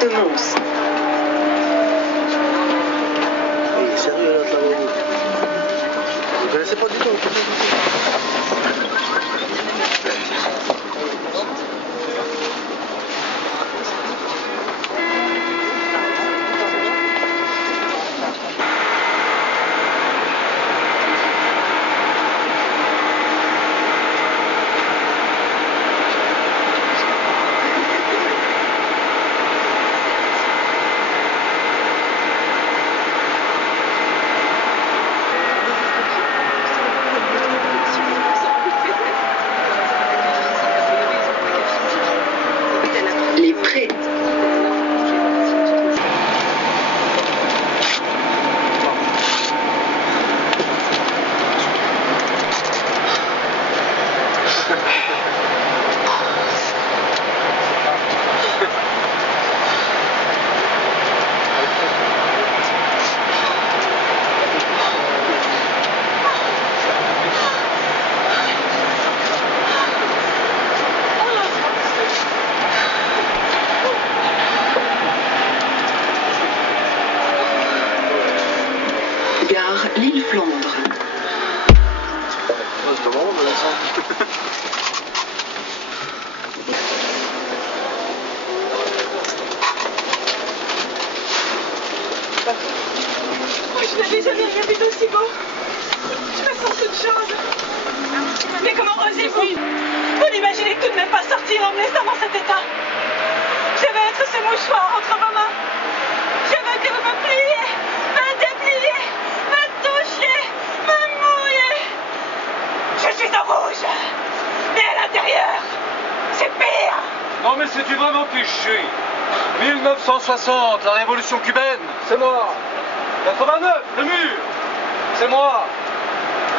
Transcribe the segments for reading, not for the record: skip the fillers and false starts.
de Mons. Oui, sérieux, là, travaillez. Vous ne connaissez pas du tout. Les prés. Gare Lille-Flandre. Je n'avais jamais rien vu d'aussi beau. Je me sens toute chose. Mais comment osez-vous? Vous n'imaginez tout de même pas sortir en me laissant dans cet état. Je veux être ce mouchoir entre vos mains. Je veux que vous me pliez, me dépliez, me touchiez, me mouillez. Je suis en rouge. Mais à l'intérieur, c'est pire. Non mais c'est du vraiment qui je suis. 1960, la révolution cubaine, c'est moi. 89, le mur, c'est moi.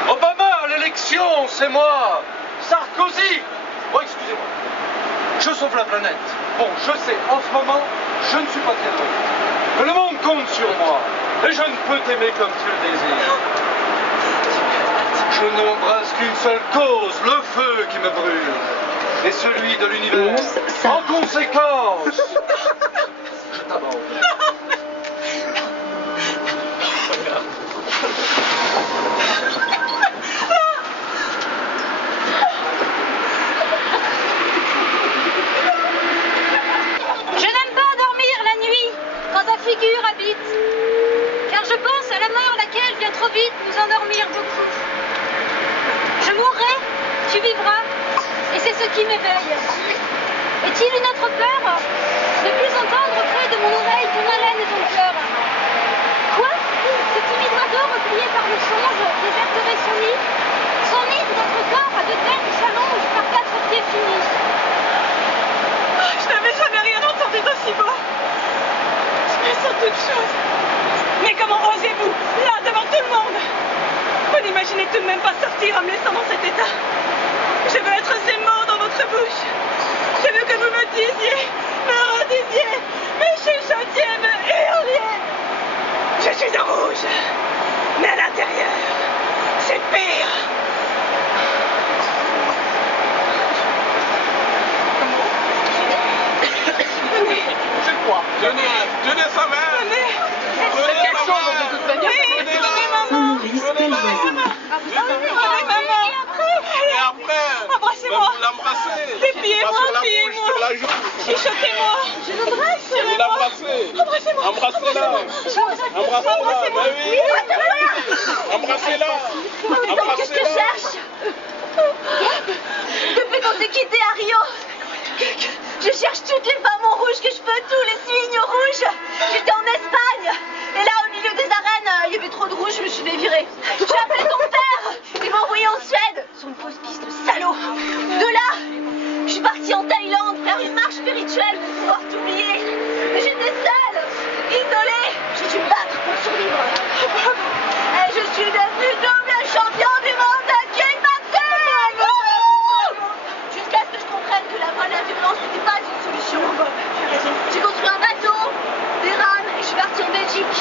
Obama, l'élection, c'est moi. Sarkozy, oh excusez-moi. Je sauve la planète. Bon, je sais, en ce moment, je ne suis pas très drôle. Mais le monde compte sur moi. Et je ne peux t'aimer comme tu le désires. Je n'embrasse qu'une seule cause, le feu qui me brûle. Et celui de l'univers. En conséquence, je t'abandonne. Je n'aime pas dormir la nuit quand ta figure habite, car je pense à la mort laquelle vient trop vite nous endormir beaucoup. Je mourrai, tu vivras, et c'est ce qui m'éveille. Est-il une autre peur? Ne plus entendre près de mon oreille ton haleine et ton cœur. Quoi? Ce timide radeau replié par le songe déserterait son nid de notre corps à deux terres qui s'allongent par quatre pieds finis. Je n'avais jamais rien entendu d'aussi beau. Je me sens toute chose. Mais comment osez-vous, là, devant tout le monde? Vous n'imaginez tout de même pas sortir en me laissant dans cet état. Je veux être ces mots dans votre bouche. Je veux que vous me disiez, me redisiez, me chuchotiez, me hurliez. Je suis en rouge, mais à l'intérieur, c'est pire. C'est quoi? Donnez sa main. Venez. Donnez sa main. de toute manière. Oui, donnez maman. Saint-Maurice Pelvoisin. Donnez maman. Et après, Embrassez-moi. vous l'embrassez. Dépliez-moi, Pas sur la bouche, pliez-moi. sur la joue. Chuchotez-moi. Je l'embrasse. Vous l'embrassez. Embrassez-moi. Embrassez-la. Embrassez-la. Embrassez-moi. Ben oui. Embrassez-la. Qu'est-ce que je Embrassez-la. cherche? Depuis qu'on s'est quitté à Rio, je cherche toutes les femmes en rouge que je peux, tous les signes rouges. J'étais en Espagne, et là, au milieu des arènes, il y avait trop de rouge, je me suis fait virer. J'ai appelé ton père, il m'a envoyé en Suède, sur une fausse piste, salaud. De là, je suis partie en Thaïlande, faire une marche spirituelle pour pouvoir t'oublier. Mais j'étais seule, isolée, j'ai dû me battre pour survivre. Et je suis devenue double champion du monde de kickboxing. Jusqu'à ce que je comprenne que la voie de la violence n'était pas une solution. J'ai construit un bateau, des rames, et je suis partie en Belgique.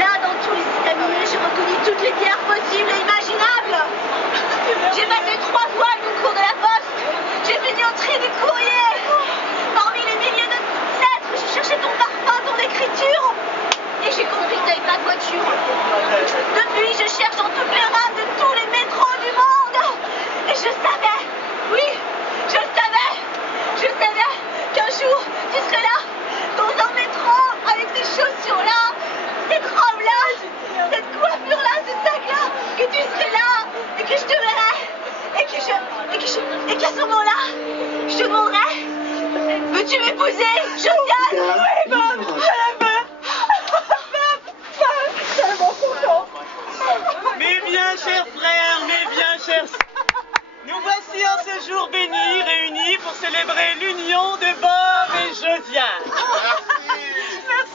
Là, dans tous les estamiers, j'ai reconnu toutes les bières possibles et imaginables. J'ai passé 3 fois le concours de la poste. J'ai fini au tri du courrier. Tu serais là, dans un métro, avec ces chaussures-là, cette robe-là, cette coiffure-là, ce sac-là, que tu serais là, et que je te verrais, et qu'à ce moment-là, je te demanderais, veux-tu m'épouser, Josiane? Gare ligne droite. Mes bien chers frères, mes bien chers... Nous voici en ce jour béni, réunis pour célébrer l'union de Bob et Josiane.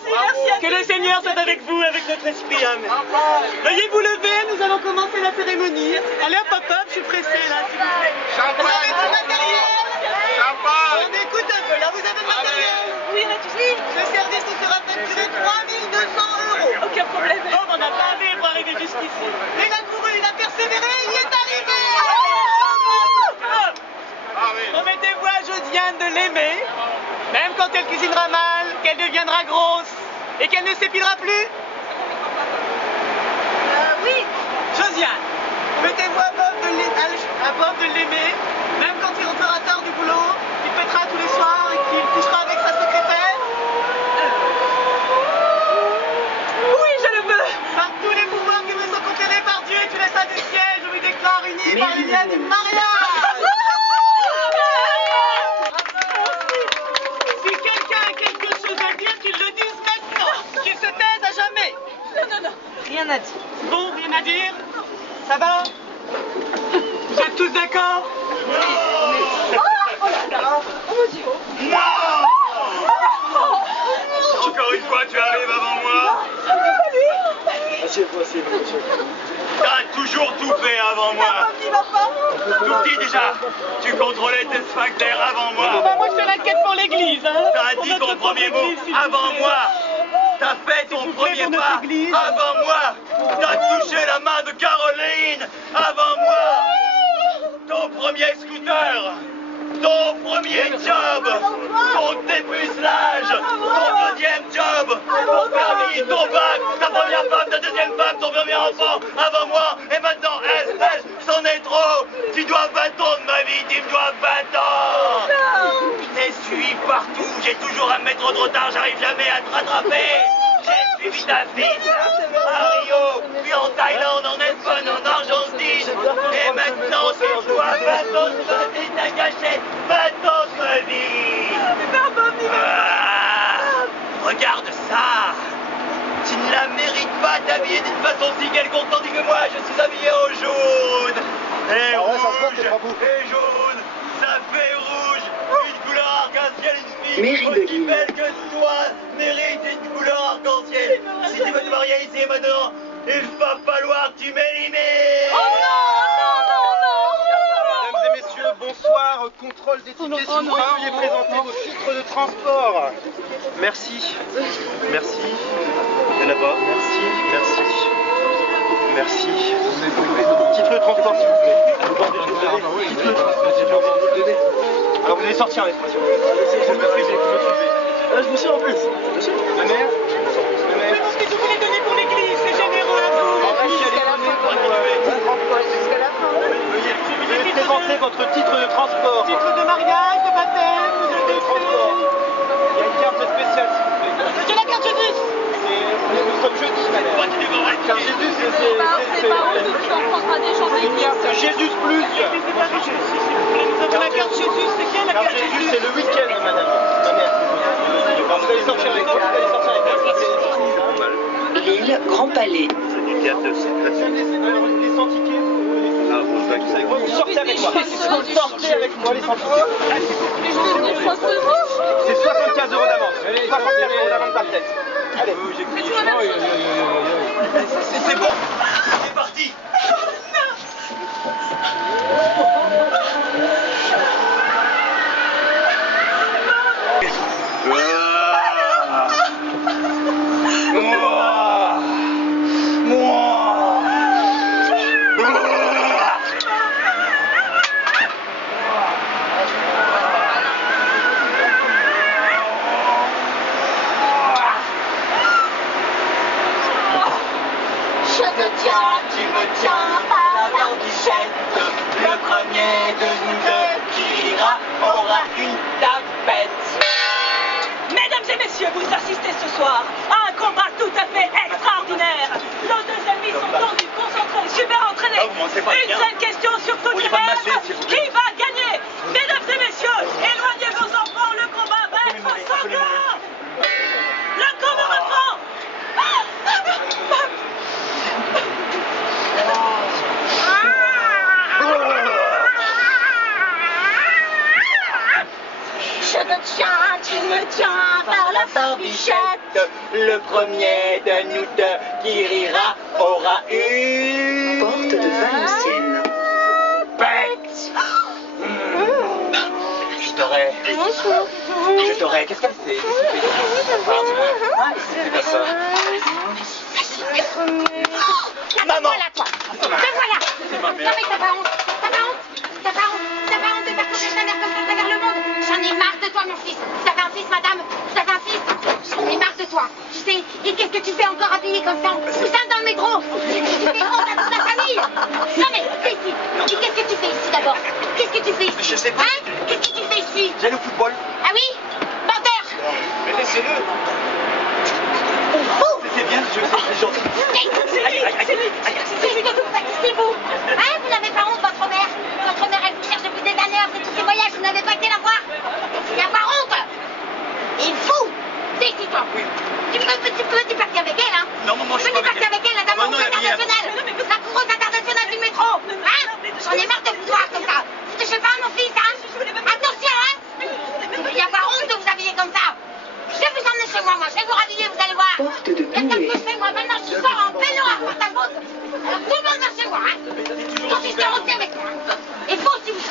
Merci à Que le Seigneur soit avec vous, avec notre esprit. Amen. Veuillez vous lever, nous allons commencer la cérémonie. Allez hop, hop, hop, je suis pressé là, s'il vous plaît. Champagne. On Champagne. écoute un peu, là vous avez le matériel. Oui, on a tout dit. Le service nous sera facturé 3200 €. Aucun problème. Bob, on a bavé pour arriver jusqu'ici. Mais il a couru, il a persévéré, il y est arrivé. Ah oui. Promettez-vous à Josiane de l'aimer, même quand elle cuisinera mal, qu'elle deviendra grosse et qu'elle ne s'épilera plus. Oui. Josiane, mettez-vous à Bob de l'aimer, même quand il rentrera tard du boulot, qu'il pètera tous les soirs et qu'il couchera avec sa secrétaire. Oui, je le veux. Par tous les pouvoirs qui me sont conférés par Dieu et tous les saints du ciel, je vous déclare unis par les liens du mariage. Si quelqu'un a quelque chose à dire, qu'il le dise maintenant, qu'il se taise à jamais. Non. Rien à dire. Bon, rien à dire? Ça va? Vous êtes tous d'accord? Encore une fois, tu arrives avant moi. C'est possible, monsieur. T'as toujours tout fait avant moi. Tout petit déjà. Tu contrôlais tes sphincters avant moi. Moi, je te l'inquiète pour l'église, hein? T'as Pour dit notre ton premier mot église, s'il vous avant plaît. moi. T'as fait ton vous plaît, premier pour notre pas église. avant moi. T'as touché la main de Caroline avant moi. Ton premier scooter. Ton premier job. Ton dépucelage. Ton deuxième job. Ton permis, ton bac. Ta première femme, ta deuxième femme, ton premier enfant avant moi. Et maintenant, c'en est trop. Tu dois 20 ans de ma vie. Tu me dois 20 ans. Je t'essuie partout, j'ai toujours un mètre de retard, j'arrive jamais à te rattraper. J'ai suivi ta fille à Rio, puis en Thaïlande, en Espagne, en Argentine. Et maintenant, tu me dois 20 ans de ma vie, t'as gâché 20 ans de ma vie. Regarde ça. Tu ne la mérites pas d'habiller d'une façon si quelconque, tandis que moi, je suis habillé en jaune. Et Ah ouais, ça se voit rouge, que t'es pas beau. et jaune, ça fait rouge, une couleur arc-en-ciel, une fille Mairie de aussi Lille. belle que toi mérite une couleur arc-en-ciel. Si tu veux te marier ici et maintenant, il va falloir que tu m'élimines. Mesdames et messieurs, bonsoir. Contrôle des tickets, s'il vous plaît, veuillez présenter vos titres de transport. Merci. Merci. Il n'y en a pas. Merci. Titre de transport, s'il vous plaît. Alors vous allez sortir avec moi. Vous me suivez. Je vous suis en plus. Le maire. C'est parce que je voulais donner pour l'église, c'est généreux à vous. Veuillez présenter votre titre de transport. Titre de mariage, de baptême, de transport. décès. Il y a une carte spéciale, s'il vous plaît. J'ai la carte Jésus. Nous sommes jeudi, madame. Carte Jésus, c'est une carte Jésus plus. Nous avons la carte Jésus, c'est quelle la Carte carte Jésus, Jésus? c'est le week-end, madame. Ma mère. Alors, vous allez sortir avec moi. Lille, Grand Palais. Les 100 tickets, vous sortez avec moi. Vous sortez avec moi, les 100 tickets. C'est 75 € d'avance. 75 € d'avance par tête. Allez. C'est bon, c'est parti. Je te tiens, tu me tiens par la languichette. Le premier de nous deux qui ira aura une tapette. me tient par la barbichette. Le premier de nous deux qui rira aura une Porte de Valenciennes. bête. Je t'aurais. Qu'est-ce qu'elle fait? C'est pas ça. Maman! Voilà, toi! Te voilà! Non mais t'as pas honte! T'as pas honte! T'as pas honte! T'as pas honte de parcourir ta mère comme ça à travers le monde! J'en ai marre de toi, mon fils! Vous avez un fils, madame! Vous avez un fils! J'en ai marre de toi! Tu sais, et qu'est-ce que tu fais encore habillé comme ça? Poussin dans le métro! Tu fais honte à toute ta famille! Non mais, c'est ici! Et qu'est-ce que tu fais ici d'abord? Qu'est-ce que tu fais ici? Je sais pas. Hein? Qu'est-ce que tu fais ici? J'ai le football. Ah oui? Menteur! Mais laissez-le. C'est bien, je sais, c'est gentil. Qu'est-ce que vous faites ici, vous? Hein? Vous n'avez pas honte, votre mère? Votre mère, elle vous cherche depuis des années après tous ces voyages, vous n'avez pas été la voir? Il n'y a pas honte? Il est fou! Décide-toi! Oui. Tu peux partir avec elle, hein? Non, maman, je suis Tu peux pas partir avec elle, la dame Non, non, rouge il y a- internationale! La coureuse internationale du métro! Hein? J'en ai marre de vous voir comme ça! Vous touchez pas à mon fils, hein? Attention, hein? Il n'y a pas honte de vous habiller comme ça! Je vais vous emmener chez moi, je vais vous rhabiller, vous allez voir! Porte de Quelqu'un Boulet. que chez moi, maintenant je sors en pleine noir par ta faute! Alors tout le monde va chez moi, hein? Ton fils est rentré avec moi! Et faut si vous...